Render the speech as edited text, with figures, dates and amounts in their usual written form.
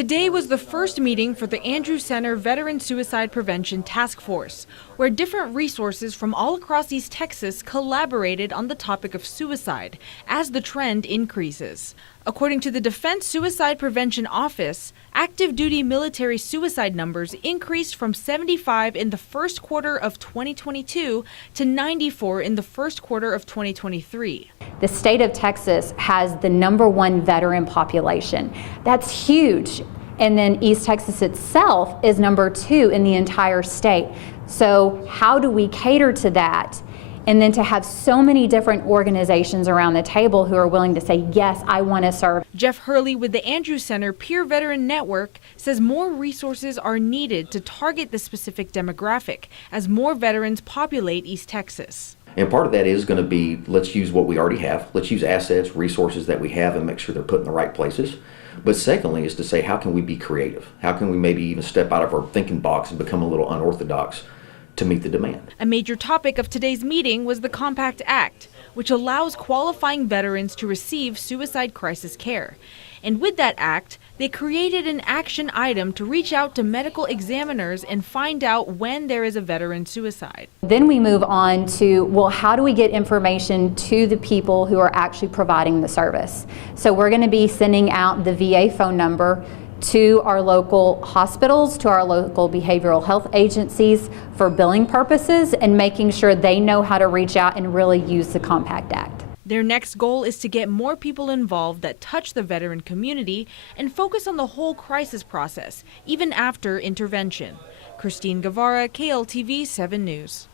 Today was the first meeting for the Andrews Center Veteran Suicide Prevention Task Force, where different resources from all across East Texas collaborated on the topic of suicide as the trend increases. According to the Defense Suicide Prevention Office, active duty military suicide numbers increased from 75 in the first quarter of 2022 to 94 in the first quarter of 2023. The state of Texas has the #1 veteran population. That's huge. And then East Texas itself is #2 in the entire state. So how do we cater to that? And then to have so many different organizations around the table who are willing to say, yes, I want to serve. Jeff Hurley with the Andrews Center Peer Veteran Network says more resources are needed to target the specific demographic as more veterans populate East Texas. And part of that is going to be, let's use what we already have. Let's use assets, resources that we have, and make sure they're put in the right places. But secondly is to say, how can we be creative? How can we maybe even step out of our thinking box and become a little unorthodox to meet the demand? A major topic of today's meeting was the Compact Act, which allows qualifying veterans to receive suicide crisis care. And with that act, they created an action item to reach out to medical examiners and find out when there is a veteran suicide. Then we move on to, well, how do we get information to the people who are actually providing the service? So we're going to be sending out the VA phone number to our local hospitals, to our local behavioral health agencies for billing purposes and making sure they know how to reach out and really use the Compact Act. Their next goal is to get more people involved that touch the veteran community and focus on the whole crisis process, even after intervention. Christine Guevara, KLTV 7 News.